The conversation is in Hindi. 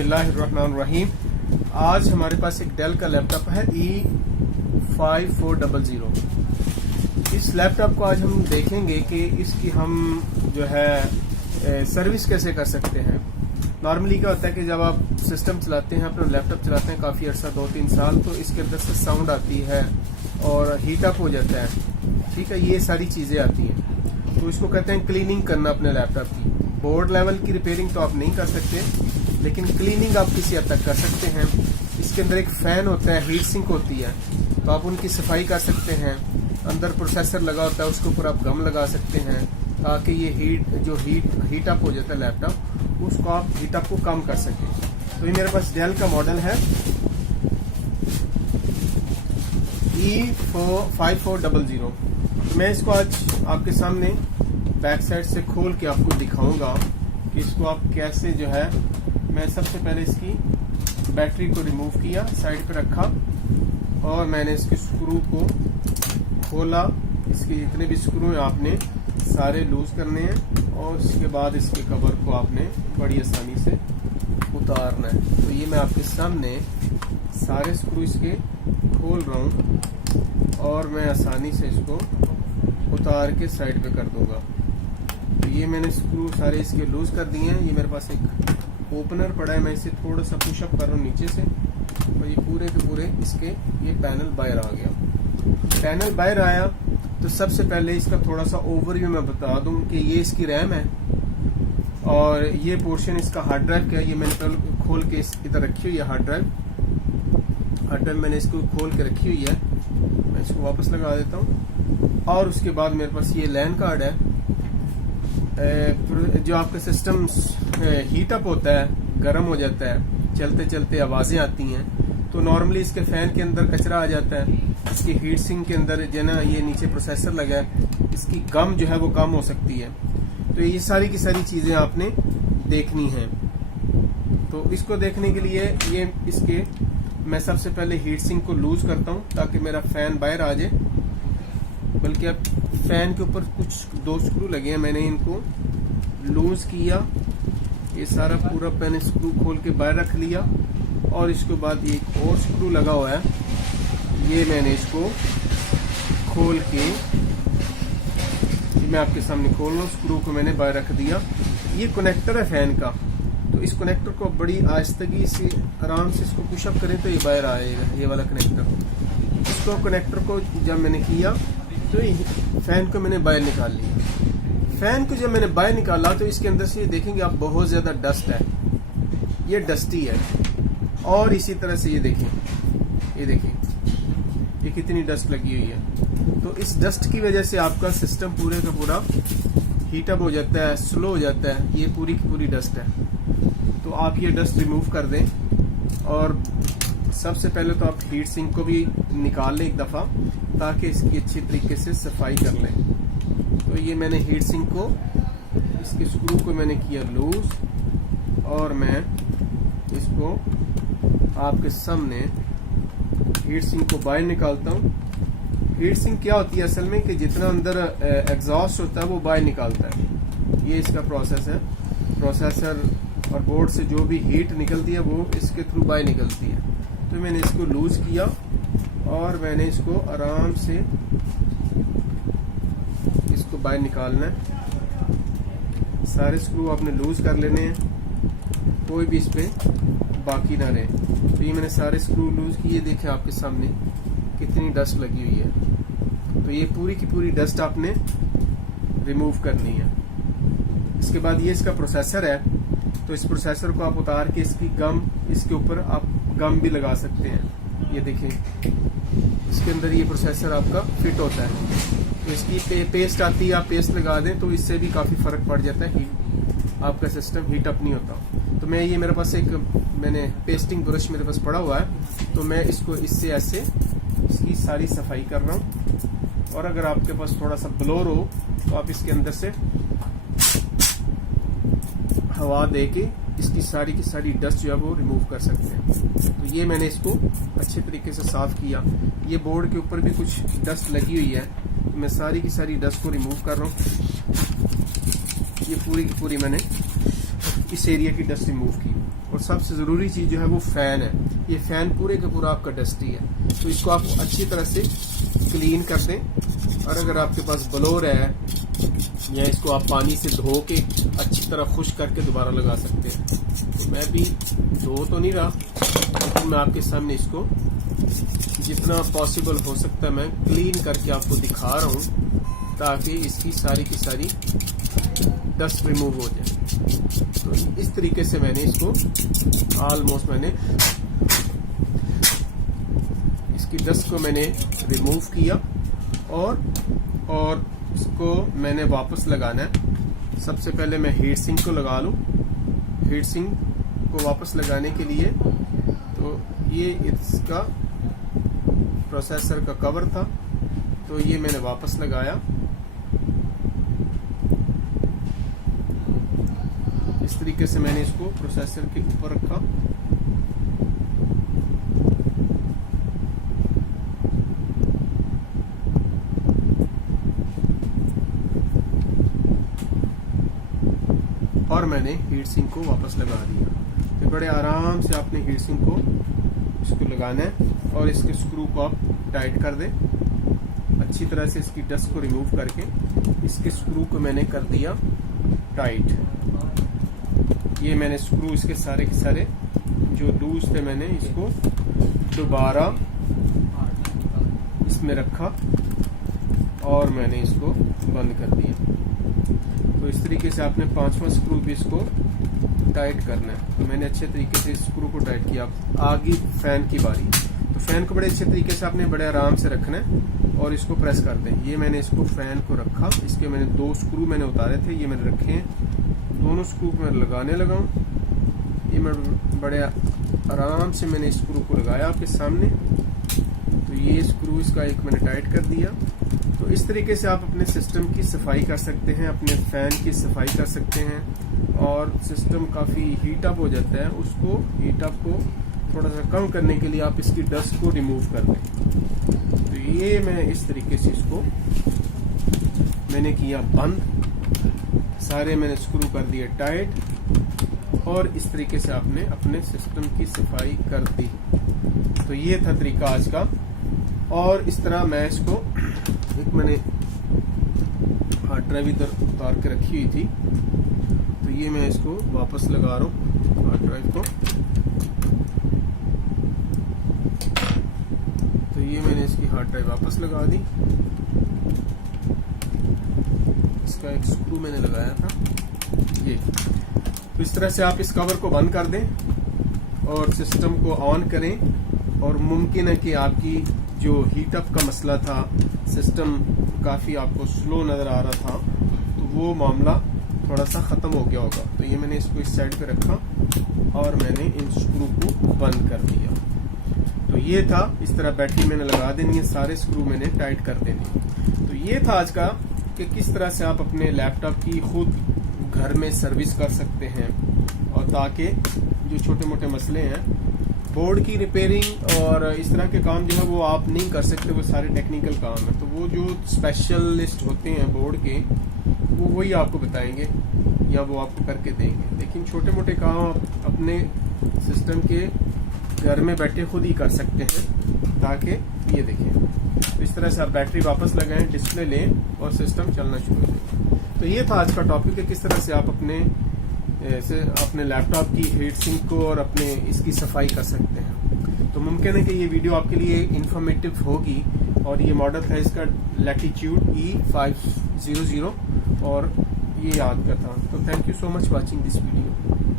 बिस्मिल्लाहिर्रहमानिर्रहीम। आज हमारे पास एक डेल का लैपटॉप है E5400। इस लैपटॉप को आज हम देखेंगे कि इसकी हम जो है सर्विस कैसे कर सकते हैं। नॉर्मली क्या होता है कि जब आप सिस्टम चलाते हैं, अपना लैपटॉप चलाते हैं काफ़ी अर्सा 2-3 साल, तो इसके अंदर से साउंड आती है और हीट अप हो जाता है। ठीक है, ये सारी चीज़ें आती हैं, तो इसको कहते हैं क्लीनिंग करना अपने लैपटॉप की। बोर्ड लेवल की रिपेयरिंग तो आप नहीं कर सकते, लेकिन क्लीनिंग आप किसी हद तक कर सकते हैं। इसके अंदर एक फ़ैन होता है, हीट सिंक होती है, तो आप उनकी सफाई कर सकते हैं। अंदर प्रोसेसर लगा होता है, उसके ऊपर आप गम लगा सकते हैं ताकि ये हीट अप हो जाता है लैपटॉप, उसको आप हीट अप को कम कर सकें। तो ये मेरे पास डेल का मॉडल है E5400। मैं इसको आज आपके सामने बैक साइड से खोल के आपको दिखाऊंगा कि इसको आप कैसे जो है। मैं सबसे पहले इसकी बैटरी को रिमूव किया, साइड पे रखा और मैंने इसके स्क्रू को खोला। इसके जितने भी स्क्रू हैं आपने सारे लूज करने हैं और उसके बाद इसके कवर को आपने बड़ी आसानी से उतारना है। तो ये मैं आपके सामने सारे स्क्रू इसके खोल रहा हूँ और मैं आसानी से इसको उतार के साइड पे कर दूंगा। तो ये मैंने स्क्रू सारे इसके लूज कर दिए हैं। ये मेरे पास एक ओपनर पड़ा है, मैं इसे थोड़ा सा पुशअप कर रहा हूँ नीचे से, और ये पूरे के पूरे इसके ये पैनल बाहर आ गया। पैनल बाहर आया तो सबसे पहले इसका थोड़ा सा ओवरव्यू मैं बता दूं कि ये इसकी रैम है और ये पोर्शन इसका हार्ड ड्राइव का है। ये मैंने कल खोल के इधर रखी हुई है हार्ड ड्राइव मैंने इसको खोल के रखी हुई है। मैं इसको वापस लगा देता हूँ और उसके बाद मेरे पास ये लैन कार्ड है। जो आपका सिस्टम हीट अप होता है, गर्म हो जाता है, चलते चलते आवाजें आती हैं, तो नॉर्मली इसके फैन के अंदर कचरा आ जाता है। इसकी हीट सिंक के अंदर जो ना ये नीचे प्रोसेसर लगा है, इसकी गम जो है वो कम हो सकती है। तो ये सारी की सारी चीजें आपने देखनी है। तो इसको देखने के लिए ये इसके मैं सबसे पहले हीट सिंक को लूज करता हूँ ताकि मेरा फैन बाहर आ जाए। बल्कि अब फैन के ऊपर कुछ 2 स्क्रू लगे हैं, मैंने इनको लूज किया। ये सारा पूरा मैंने स्क्रू खोल के बाहर रख लिया और इसके बाद ये एक और स्क्रू लगा हुआ है, ये मैंने इसको खोल के मैं आपके सामने खोल रहा हूँ। स्क्रू को मैंने बाहर रख दिया। ये कनेक्टर है फैन का, तो इस कनेक्टर को बड़ी आहिस्तगी से आराम से इसको पुशअप करें तो ये बाहर आएगा, ये वाला कनेक्टर। इसको कनेक्टर को जब मैंने किया तो फैन को मैंने बाहर निकाल लिया। फैन को जब मैंने बाहर निकाला तो इसके अंदर से ये देखेंगे आप बहुत ज्यादा डस्ट है, ये डस्टी है। और इसी तरह से ये देखें ये कितनी डस्ट लगी हुई है। तो इस डस्ट की वजह से आपका सिस्टम पूरे का पूरा हीटअप हो जाता है, स्लो हो जाता है। ये पूरी की पूरी डस्ट है, तो आप ये डस्ट रिमूव कर दें। और सबसे पहले तो आप हीट सिंक को भी निकाल लें एक दफ़ा ताकि इसकी अच्छी तरीके से सफाई कर लें। तो ये मैंने हीट सिंक को, इसके स्क्रू को मैंने किया लूज और मैं इसको आपके सामने हीट सिंक को बाहर निकालता हूँ। हीट सिंक क्या होती है असल में कि जितना अंदर एग्जॉस्ट होता है वो बाहर निकालता है। ये इसका प्रोसेस है। प्रोसेसर और बोर्ड से जो भी हीट निकलती है वो इसके थ्रू बाहर निकलती है। तो मैंने इसको लूज किया और मैंने इसको आराम से इसको बाहर निकालना है। सारे स्क्रू आपने लूज कर लेने हैं, कोई भी इस पे बाकी ना रहे। तो ये मैंने सारे स्क्रू लूज किए, देखे आपके सामने कितनी डस्ट लगी हुई है। तो ये पूरी की पूरी डस्ट आपने रिमूव करनी है। इसके बाद ये इसका प्रोसेसर है, तो इस प्रोसेसर को आप उतार के इसकी गम, इसके ऊपर आप गम भी लगा सकते हैं। ये देखें इसके अंदर ये प्रोसेसर आपका फिट होता है, तो इसकी पेस्ट आती है, आप पेस्ट लगा दें तो इससे भी काफ़ी फ़र्क पड़ जाता है, आपका सिस्टम हीट अप नहीं होता। तो मैं ये मेरे पास मैंने पेस्टिंग ब्रश मेरे पास पड़ा हुआ है, तो मैं इसको इससे ऐसे इसकी सारी सफाई कर रहा हूँ। और अगर आपके पास थोड़ा सा ब्लोर हो तो आप इसके अंदर से हवा दे के इसकी सारी की सारी डस्ट जो है वो रिमूव कर सकते हैं। तो ये मैंने इसको अच्छे तरीके से साफ किया। ये बोर्ड के ऊपर भी कुछ डस्ट लगी हुई है, तो मैं सारी की सारी डस्ट को रिमूव कर रहा हूँ। ये पूरी की पूरी मैंने इस एरिया की डस्ट रिमूव की। और सबसे ज़रूरी चीज़ जो है वो फ़ैन है। ये फ़ैन पूरे का पूरा आपका डस्टी है, तो इसको आप अच्छी तरह से क्लीन कर दें। और अगर आपके पास ब्लोअर है या इसको आप पानी से धो के अच्छी तरह खुश करके दोबारा लगा सकते हैं। तो मैं भी धो तो नहीं रहा, लेकिन मैं आपके सामने इसको जितना पॉसिबल हो सकता है मैं क्लीन करके आपको दिखा रहा हूँ, ताकि इसकी सारी की सारी डस्ट रिमूव हो जाए। तो इस तरीके से मैंने इसको ऑलमोस्ट मैंने इसकी डस्ट को मैंने रिमूव किया और इसको मैंने वापस लगाना है। सबसे पहले मैं हीट सिंक को लगा लूं। हीट सिंक को वापस लगाने के लिए तो ये इसका प्रोसेसर का कवर था, तो ये मैंने वापस लगाया। इस तरीके से मैंने इसको प्रोसेसर के ऊपर रखा। और मैंने हीट सिंक को वापस लगा दिया। तो बड़े आराम से आपने हीट सिंक को इसको लगाना है और इसके स्क्रू को आप टाइट कर दें अच्छी तरह से। इसकी डस्ट को रिमूव करके इसके स्क्रू को मैंने कर दिया टाइट। ये मैंने स्क्रू इसके सारे के सारे जो लूज थे मैंने इसको दोबारा इसमें रखा और मैंने इसको बंद कर दिया। तो इस तरीके से आपने 5वां स्क्रू भी इसको टाइट करना है। तो मैंने अच्छे तरीके से स्क्रू को टाइट किया। आगे फैन की बारी, तो फैन को बड़े अच्छे तरीके से आपने बड़े आराम से रखना है और इसको प्रेस कर दें। ये मैंने इसको फैन को रखा, इसके मैंने 2 स्क्रू मैंने उतारे थे, ये मैंने रखे हैं। दोनों स्क्रू को मैं लगाने लगा हूँ। ये मैं बड़े आराम से मैंने स्क्रू को लगाया आपके सामने। तो ये स्क्रू इसका एक मैंने टाइट कर दिया। तो इस तरीके से आप अपने सिस्टम की सफाई कर सकते हैं, अपने फैन की सफाई कर सकते हैं। और सिस्टम काफ़ी हीट अप हो जाता है, उसको हीट अप को थोड़ा सा कम करने के लिए आप इसकी डस्ट को रिमूव कर दें। तो ये मैं इस तरीके से इसको मैंने किया बंद, सारे मैंने स्क्रू कर दिए टाइट और इस तरीके से आपने अपने सिस्टम की सफाई कर दी। तो ये था तरीका आज का। और इस तरह मैं इसको एक मैंने हार्ड ड्राइव इधर उतार के रखी हुई थी, तो ये मैं इसको वापस लगा रहा हूँ हार्ड ड्राइव को। तो ये मैंने इसकी हार्ड ड्राइव वापस लगा दी। इसका एक स्क्रू मैंने लगाया था ये। तो इस तरह से आप इस कवर को बंद कर दें और सिस्टम को ऑन करें। और मुमकिन है कि आपकी जो हीटअप का मसला था, सिस्टम काफ़ी आपको स्लो नज़र आ रहा था, तो वो मामला थोड़ा सा ख़त्म हो गया होगा। तो ये मैंने इसको इस साइड पे रखा और मैंने इन स्क्रू को बंद कर दिया। तो ये था, इस तरह बैटरी मैंने लगा देनी है, सारे स्क्रू मैंने टाइट कर देने। तो ये था आज का कि किस तरह से आप अपने लैपटॉप की खुद घर में सर्विस कर सकते हैं, और ताकि जो छोटे मोटे मसले हैं, बोर्ड की रिपेयरिंग और इस तरह के काम जो है वो आप नहीं कर सकते, वो सारे टेक्निकल काम है। तो वो जो स्पेशलिस्ट होते हैं बोर्ड के, वो वही आपको बताएंगे या वो आपको करके देंगे। लेकिन छोटे मोटे काम आप अपने सिस्टम के घर में बैठे खुद ही कर सकते हैं। ताकि ये देखिए, तो इस तरह से आप बैटरी वापस लगाएं, डिस्प्ले लें और सिस्टम चलना शुरू हो जाए। तो ये था आज का टॉपिक है, किस तरह से आप अपने लैपटॉप की हीट सिंक को और अपने इसकी सफाई कर सकते हैं। तो मुमकिन है कि ये वीडियो आपके लिए इंफॉर्मेटिव होगी। और ये मॉडल था इसका लैटिट्यूड E500 और ये याद का था। तो thank you so much watching this video.